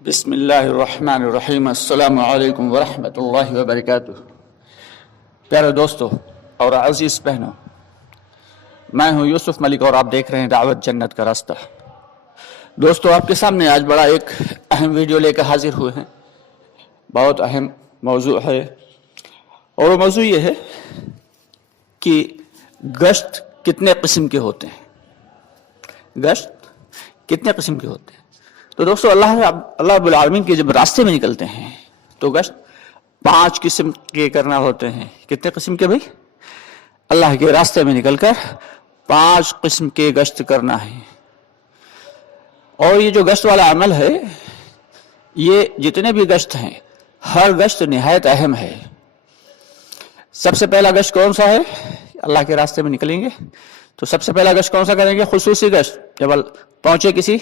بسم اللہ الرحمن الرحیم۔ السلام علیکم ورحمۃ اللہ وبرکاتہ۔ پیارے دوستو اور عزیز بہنوں، میں ہوں یوسف ملک اور آپ دیکھ رہے ہیں دعوت جنت کا راستہ۔ دوستو، آپ کے سامنے آج بڑا ایک اہم ویڈیو لے کر حاضر ہوئے ہیں۔ بہت اہم موضوع ہے، اور وہ موضوع یہ ہے کہ گشت کتنے قسم کے ہوتے ہیں۔ گشت کتنے قسم کے ہوتے ہیں؟ تو دوستو، اللہ رب العالمین کے جب راستے میں نکلتے ہیں تو گشت 5 قسم کے کرنا ہوتے ہیں۔ کتنے قسم کے بھائی؟ اللہ کے راستے میں نکل کر 5 قسم کے گشت کرنا ہے۔ اور یہ جو گشت والا عمل ہے، یہ جتنے بھی گشت ہیں، ہر گشت نہایت اہم ہے۔ سب سے پہلا گشت کون سا ہے؟ اللہ کے راستے میں نکلیں گے تو سب سے پہلا گشت کون سا کریں گے؟ خصوصی گشت۔ جب پہنچے کسی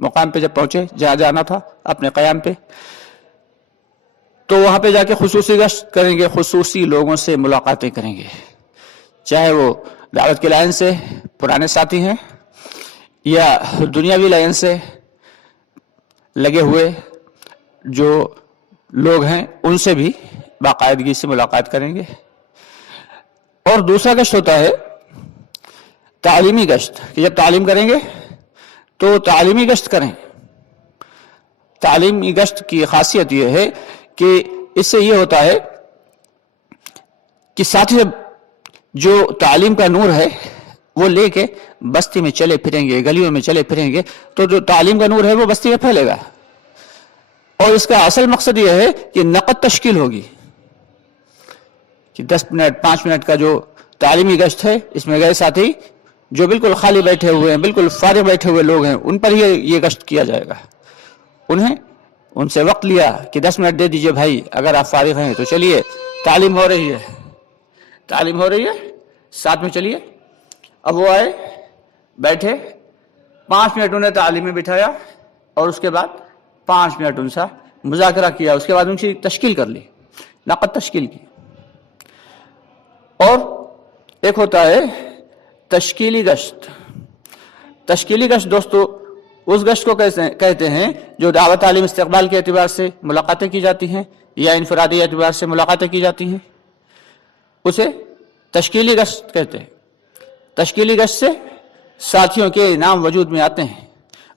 مقام پہ، جب پہنچے جہاں جانا تھا اپنے قیام پہ، تو وہاں پہ جا کے خصوصی گشت کریں گے، خصوصی لوگوں سے ملاقاتیں کریں گے، چاہے وہ دعوت کے لائن سے پرانے ساتھی ہیں یا دنیاوی لائن سے لگے ہوئے جو لوگ ہیں، ان سے بھی باقاعدگی سے ملاقات کریں گے۔ اور دوسرا گشت ہوتا ہے تعلیمی گشت، کہ جب تعلیم کریں گے تو تعلیمی گشت کریں۔ تعلیمی گشت کی خاصیت یہ ہے کہ اس سے یہ ہوتا ہے کہ ساتھی جو تعلیم کا نور ہے وہ لے کے بستی میں چلے پھریں گے، گلیوں میں چلے پھریں گے، تو جو تعلیم کا نور ہے وہ بستی میں پھیلے گا۔ اور اس کا اصل مقصد یہ ہے کہ نقد تشکیل ہوگی، کہ 10 منٹ 5 منٹ کا جو تعلیمی گشت ہے، اس میں گئے ساتھی جو بالکل خالی بیٹھے ہوئے ہیں، بالکل فارغ بیٹھے ہوئے لوگ ہیں، ان پر یہ گشت کیا جائے گا۔ ان سے وقت لیا کہ 10 منٹ دے دیجئے بھائی، اگر آپ فارغ ہیں تو چلیے، تعلیم ہو رہی ہے، ساتھ میں چلیے۔ اب وہ آئے، بیٹھے، 5 منٹ انہیں تعلیم میں بٹھایا، اور اس کے بعد 5 منٹ ان سے مذاکرہ کیا، اس کے بعد ان کی تشکیل کر لی، نقد تشکیل کی۔ اور ایک ہوتا ہے تشکیلی گشت۔ تشکیلی گشت دوستو اس گشت کو کہتے ہیں جو دعوت تعلیم استقبال کے اعتبار سے ملاقاتیں کی جاتی ہیں یا انفرادی اعتبار سے ملاقاتیں کی جاتی ہیں، اسے تشکیلی گشت کہتے ہیں۔ تشکیلی گشت سے ساتھیوں کے انعام وجود میں آتے ہیں،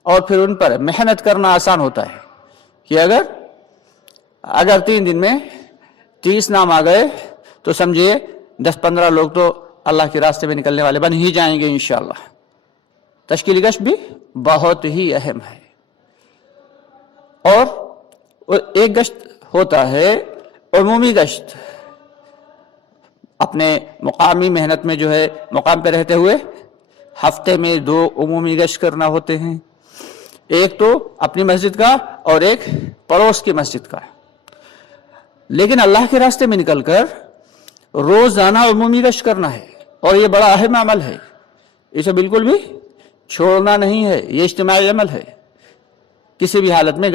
اور پھر ان پر محنت کرنا آسان ہوتا ہے، کہ اگر 3 دن میں 30 نام آ گئے تو سمجھئے 10-15 لوگ تو اللہ کے راستے میں نکلنے والے بن ہی جائیں گے انشاءاللہ۔ تشکیلی گشت بھی بہت ہی اہم ہے۔ اور ایک گشت ہوتا ہے عمومی گشت، اپنے مقامی محنت میں جو ہے مقام پہ رہتے ہوئے ہفتے میں 2 عمومی گشت کرنا ہوتے ہیں، ایک تو اپنی مسجد کا اور ایک پڑوس کی مسجد کا۔ لیکن اللہ کے راستے میں نکل کر روزانہ عمومی گشت کرنا ہے، اور یہ بڑا اہم عمل ہے، اسے بالکل بھی چھوڑنا نہیں ہے، یہ اجتماعی عمل ہے۔ کسی بھی حالت میں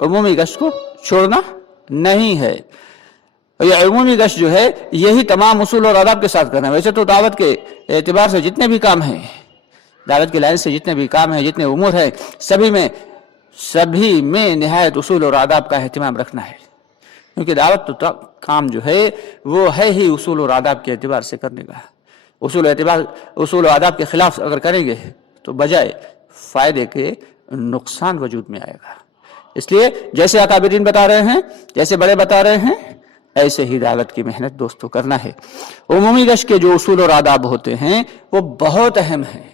عمومی گشت کو چھوڑنا نہیں ہے۔ یہ عمومی گشت جو ہے، یہی تمام اصول اور آداب کے ساتھ کرنا ہے۔ ویسے تو دعوت کے اعتبار سے جتنے بھی کام ہیں، دعوت کی لائن سے جتنے بھی کام ہیں، جتنے امور ہیں، سبھی میں نہایت اصول اور آداب کا اہتمام رکھنا ہے، کیونکہ دعوت تو کام جو ہے وہ ہے ہی اصول اور آداب کے اعتبار سے کرنے کا۔ اصول و آداب کے خلاف اگر کریں گے تو بجائے فائدے کے نقصان وجود میں آئے گا۔ اس لیے جیسے اکابرین بتا رہے ہیں، جیسے بڑے بتا رہے ہیں، ایسے ہی دعوت کی محنت دوستوں کرنا ہے۔ عمومی گشت کے جو اصول اور آداب ہوتے ہیں وہ بہت اہم ہیں،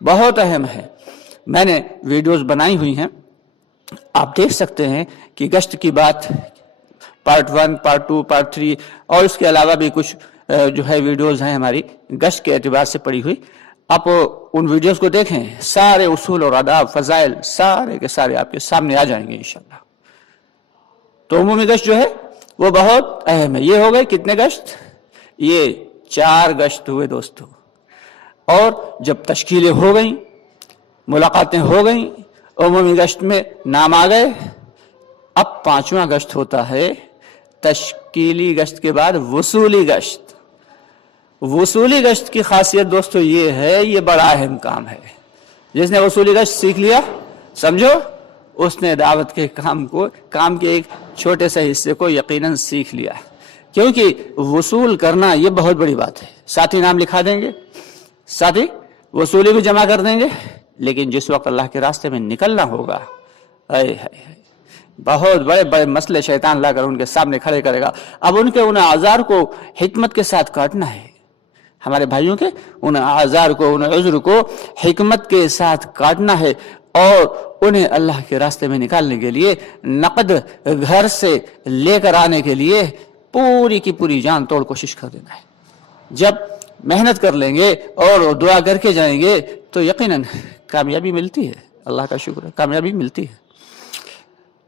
بہت اہم ہے۔ میں نے ویڈیوز بنائی ہوئی ہیں، آپ دیکھ سکتے ہیں کہ گشت کی بات پارٹ 1، پارٹ 2، پارٹ 3، اور اس کے علاوہ بھی کچھ جو ہے ویڈیوز ہیں ہماری گشت کے اعتبار سے پڑی ہوئی۔ آپ ان ویڈیوز کو دیکھیں، سارے اصول اور آداب، فضائل سارے کے سارے آپ کے سامنے آ جائیں گے انشاءاللہ۔ تو عمومی گشت جو ہے وہ بہت اہم ہے۔ یہ ہو گئے کتنے گشت؟ یہ 4 گشت ہوئے دوستو۔ اور جب تشکیلیں ہو گئیں، ملاقاتیں ہو گئیں، عمومی گشت میں نام آ گئے، اب 5واں گشت ہوتا ہے تشکیلی گشت کے بعد وصولی گشت۔ وصولی گشت کی خاصیت دوستو یہ ہے، یہ بڑا اہم کام ہے۔ جس نے وصولی گشت سیکھ لیا، سمجھو اس نے دعوت کے کام کے ایک چھوٹے سے حصے کو یقیناً سیکھ لیا، کیونکہ وصول کرنا یہ بہت بڑی بات ہے۔ ساتھی نام لکھا دیں گے، ساتھی وصولی بھی جمع کر دیں گے، لیکن جس وقت اللہ کے راستے میں نکلنا ہوگا، بہت بڑے بڑے مسئلے شیطان لا کر ان کے سامنے کھڑے کرے گا۔ اب ان کے ان اعذار کو حکمت کے ساتھ کاٹنا ہے، ہمارے بھائیوں کے ان اعذار کو، ان عذر کو حکمت کے ساتھ کاٹنا ہے، اور انہیں اللہ کے راستے میں نکالنے کے لیے، نقد گھر سے لے کر آنے کے لیے پوری کی پوری جان توڑ کوشش کر دینا ہے۔ جب محنت کر لیں گے اور دعا کر کے جائیں گے تو یقیناً کامیابی ملتی ہے، اللہ کا شکر ہے، کامیابی ملتی ہے۔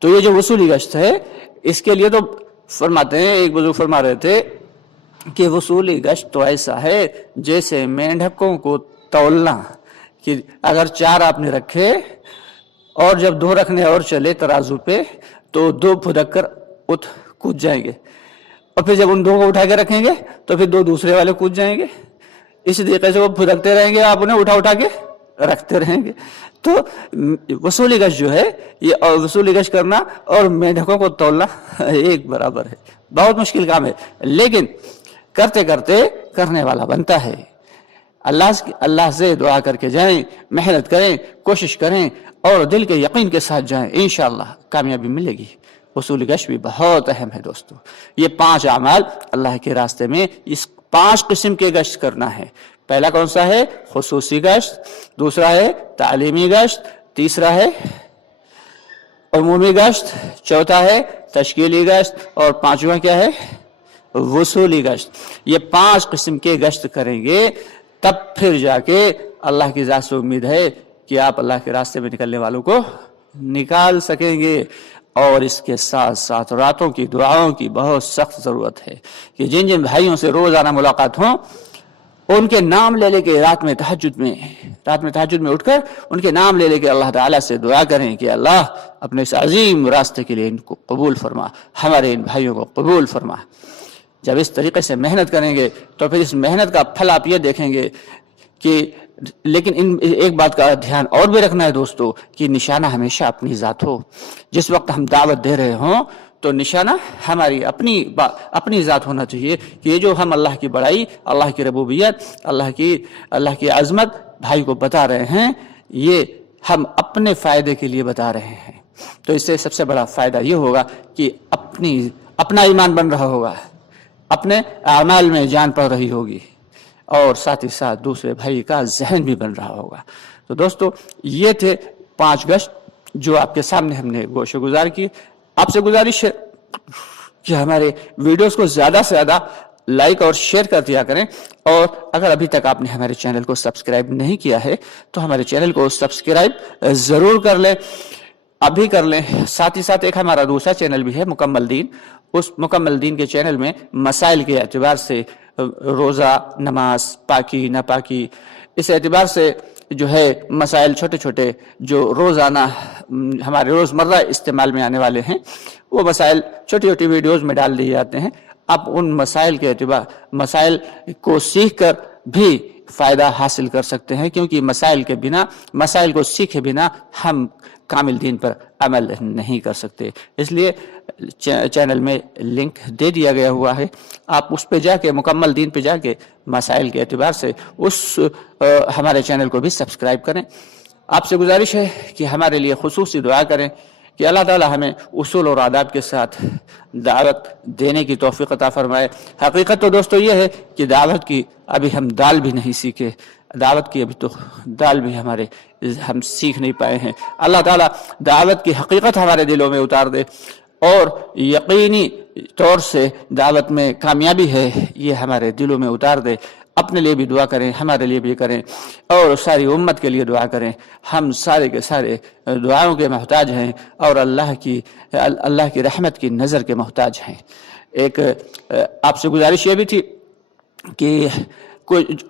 تو یہ جو وصولی گشت ہے، اس کے لیے تو فرماتے ہیں، ایک بزرگ فرما رہے تھے کہ وصولی گشت تو ایسا ہے جیسے مینڈھکوں کو تولنا، کہ اگر 4 آپ نے رکھے اور جب 2 رکھنے اور چلے ترازو پہ تو 2 پھدک کر کود جائیں گے، اور پھر جب ان 2 کو اٹھا کے رکھیں گے تو پھر 2 دوسرے والے کود جائیں گے، اسی طریقے سے وہ پھدکتے رہیں گے، آپ انہیں اٹھا کے رکھتے رہیں گے۔ تو وصولی گشت جو ہے، یہ وصولی گشت کرنا اور مینڈھکوں کو تولنا ایک برابر ہے، بہت مشکل کام ہے، لیکن کرتے کرتے کرنے والا بنتا ہے۔ اللہ سے دعا کر کے جائیں، محنت کریں، کوشش کریں اور دل کے یقین کے ساتھ جائیں، انشاءاللہ کامیابی ملے گی۔ وصولی گشت بھی بہت اہم ہے دوستو۔ یہ 5 اعمال اللہ کے راستے میں، اس 5 قسم کے گشت کرنا ہے۔ پہلا کون سا ہے؟ خصوصی گشت، دوسرا ہے تعلیمی گشت، تیسرا ہے عمومی گشت، چوتھا ہے تشکیلی گشت، اور 5واں کیا ہے؟ وصولی گشت۔ یہ 5 قسم کے گشت کریں گے، تب پھر جا کے اللہ کی ذات سے امید ہے کہ آپ اللہ کے راستے میں نکلنے والوں کو نکال سکیں گے۔ اور اس کے ساتھ ساتھ راتوں کی دعاؤں کی بہت سخت ضرورت ہے، کہ جن جن بھائیوں سے روزانہ ملاقات ہوں ان کے نام لے کے رات میں تہجد میں اٹھ کر ان کے نام لے کے اللہ تعالیٰ سے دعا کریں کہ اللہ اپنے اس عظیم راستے کے لیے ان کو قبول فرما، ہمارے ان بھائیوں کو قبول فرما۔ جب اس طریقے سے محنت کریں گے تو پھر اس محنت کا پھل آپ یہ دیکھیں گے کہ، لیکن ایک بات کا دھیان اور بھی رکھنا ہے دوستو، کہ نشانہ ہمیشہ اپنی ذات ہو۔ جس وقت ہم دعوت دے رہے ہوں تو نشانہ ہماری اپنی ذات ہونا چاہیے، کہ یہ جو ہم اللہ کی بڑائی، اللہ کی ربوبیت، اللہ کی عظمت بھائی کو بتا رہے ہیں، یہ ہم اپنے فائدے کے لیے بتا رہے ہیں۔ تو اس سے سب سے بڑا فائدہ یہ ہوگا کہ اپنا ایمان بن رہا ہوگا، اپنے اعمال میں جان پڑ رہی ہوگی، اور ساتھ ہی ساتھ دوسرے بھائی کا ذہن بھی بن رہا ہوگا۔ تو دوستو یہ تھے 5 گشت جو آپ کے سامنے ہم نے گوش گزار کی۔ آپ سے گزارش ہے کہ ہمارے ویڈیوز کو زیادہ سے زیادہ لائک اور شیئر کر دیا کریں، اور اگر ابھی تک آپ نے ہمارے چینل کو سبسکرائب نہیں کیا ہے تو ہمارے چینل کو سبسکرائب ضرور کر لیں، ابھی کر لیں۔ ساتھ ہی ساتھ ایک ہمارا دوسرا چینل بھی ہے مکمل دین، اس مکمل دین کے چینل میں مسائل کے اعتبار سے، روزہ، نماز، پاکی ناپاکی، اس اعتبار سے جو ہے مسائل چھوٹے چھوٹے جو روزانہ ہمارے روزمرہ استعمال میں آنے والے ہیں، وہ مسائل چھوٹی چھوٹی ویڈیوز میں ڈال دیے جاتے ہیں۔ آپ ان مسائل کو سیکھ کر بھی فائدہ حاصل کر سکتے ہیں، کیونکہ مسائل کو سیکھے بنا ہم کامل دین پر عمل نہیں کر سکتے۔ اس لیے چینل میں لنک دے دیا گیا ہوا ہے، آپ اس پہ جا کے، مکمل دین پہ جا کے مسائل کے اعتبار سے ہمارے چینل کو بھی سبسکرائب کریں۔ آپ سے گزارش ہے کہ ہمارے لیے خصوصی دعا کریں کہ اللہ تعالی ہمیں اصول اور آداب کے ساتھ دعوت دینے کی توفیق عطا فرمائے۔ حقیقت تو دوستو یہ ہے کہ دعوت کی ابھی ہم دال بھی نہیں سیکھے، دعوت کی ابھی تو دال بھی ہم سیکھ نہیں پائے ہیں۔ اللہ تعالیٰ دعوت کی حقیقت ہمارے دلوں میں اتار دے، اور یقینی طور سے دعوت میں کامیابی ہے یہ ہمارے دلوں میں اتار دے۔ اپنے لیے بھی دعا کریں، ہمارے لیے بھی کریں، اور ساری امت کے لیے دعا کریں۔ ہم سارے کے سارے دعاؤں کے محتاج ہیں، اور اللہ کی رحمت کی نظر کے محتاج ہیں۔ ایک آپ سے گزارش یہ بھی تھی کہ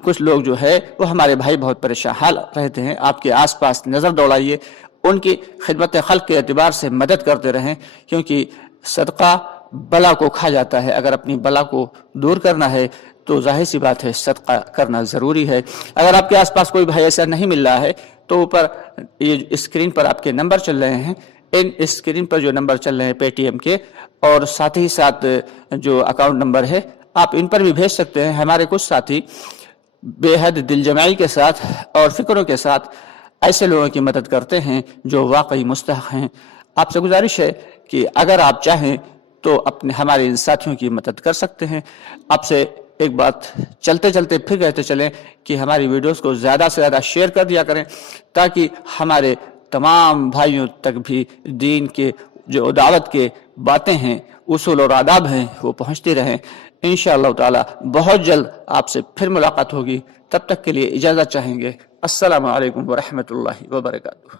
کچھ لوگ جو ہے وہ ہمارے بھائی بہت پریشان حال رہتے ہیں، آپ کے آس پاس نظر دوڑائیے، ان کی خدمت خلق کے اعتبار سے مدد کرتے رہیں، کیونکہ صدقہ بلا کو کھا جاتا ہے۔ اگر اپنی بلا کو دور کرنا ہے تو ظاہر سی بات ہے صدقہ کرنا ضروری ہے۔ اگر آپ کے آس پاس کوئی بھائی ایسا نہیں مل رہا ہے تو اوپر یہ اسکرین پر آپ کے نمبر چل رہے ہیں، ان اسکرین پر جو نمبر چل رہے ہیں پے ٹی ایم کے، اور ساتھ ہی ساتھ جو اکاؤنٹ نمبر ہے آپ ان پر بھی بھیج سکتے ہیں۔ ہمارے کچھ ساتھی بے حد دل جمعی کے ساتھ اور فکروں کے ساتھ ایسے لوگوں کی مدد کرتے ہیں جو واقعی مستحق ہیں۔ آپ سے گزارش ہے کہ اگر آپ چاہیں تو اپنے ہمارے ان ساتھیوں کی مدد کر سکتے ہیں۔ آپ سے ایک بات چلتے چلتے پھر کہتے چلیں کہ ہماری ویڈیوز کو زیادہ سے زیادہ شیئر کر دیا کریں، تاکہ ہمارے تمام بھائیوں تک بھی دین کے جو دعوت کے باتیں ہیں، اصول اور آداب ہیں، وہ پہنچتی رہیں۔ انشاءاللہ تعالی بہت جلد آپ سے پھر ملاقات ہوگی، تب تک کے لیے اجازت چاہیں گے۔ السلام علیکم ورحمۃ اللہ وبرکاتہ۔